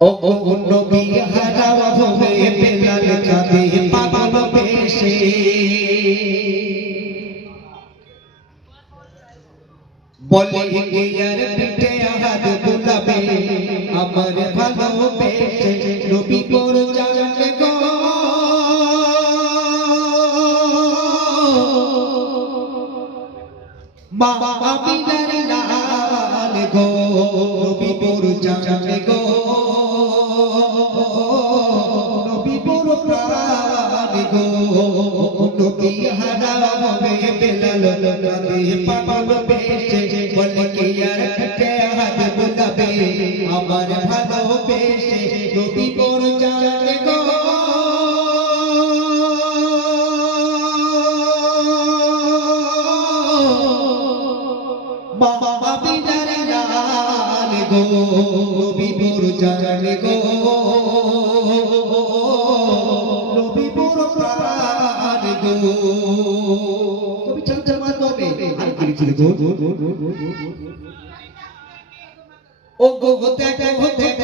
ও ও নবী হারা ভবে বেলাল কাঁদে পাগল বেশে। বলে গিয়ার পিঠে আহাদ দুলাবে আমার ভালো বেশে। নবী পড় জানে গো। মা আমিনার লাল গো, নবী পড় গো। হবে বেলাল নবী পাগল বেশে বলে কি আর কে হাত বুলাবে আমার ভালোবেসে নবী পর জানলে গো বাবা বিদার লাল গো নবীপুর জানে গো গো কবি চল চল মার হবে আর কি ছিল গো ও গো গো দেখো দেখো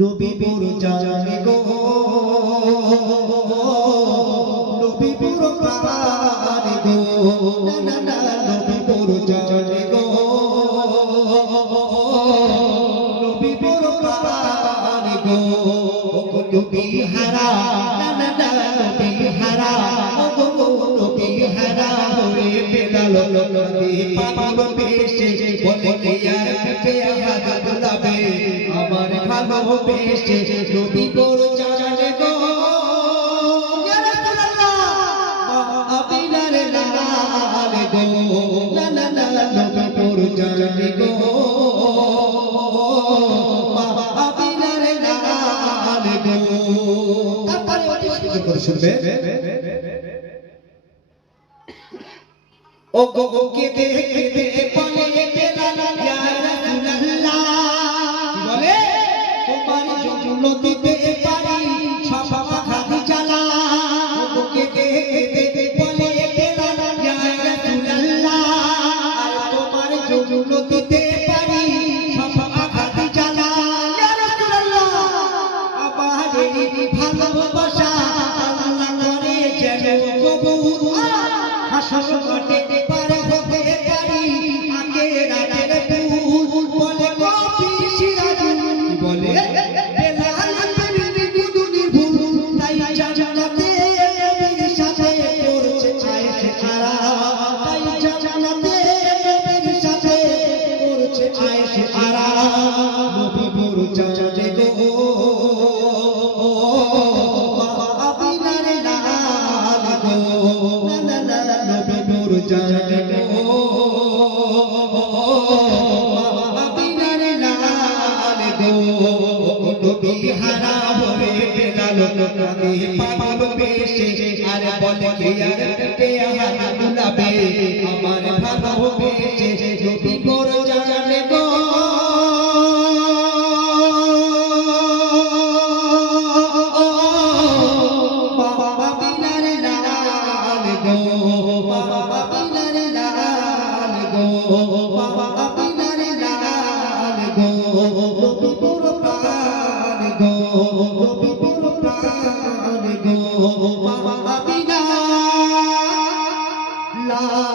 নবী পুর জানে গো। নবী পুর প্রাণ গো। না না নবী জানে গো। নবী প্রাণ গো। নবী হারা। না না নবী হারা। গো নবী হারা। হয়ে নবী পাগল বেশে বলে আর পিঠে হাত গোলাবে আমার ভালোবেসে নবী তোর জানে গো ইয়া রাসূলুল্লাহ আবিলার লাল গো লা লা লা নবী তোর জানে গো শুনবে ও গো কে দে কে দে বলে বলে, তোমার জন্য দিতে পারি সব খাদি জ্বালা ও কে দে কে দে বলে তোমার জন্য দিতে পারি সব খাদি রাসূলুল্লাহ আমার ভালোবাসা আল্লাহ করে যেন কবুল। হাসর মাঠে নবী হারা হয়ে বেলাল নবী পাগল বেশে আর বলে কে আর কে হাত বুলাবে আমার ভালোবেসে নবী মোর জানে গো। বাবা বিনার লাল গো বাবা বিনার লাল গো বাবা বিনার লাল গো। নবী পুর প্রাণ গো নবী পুর প্রাণ La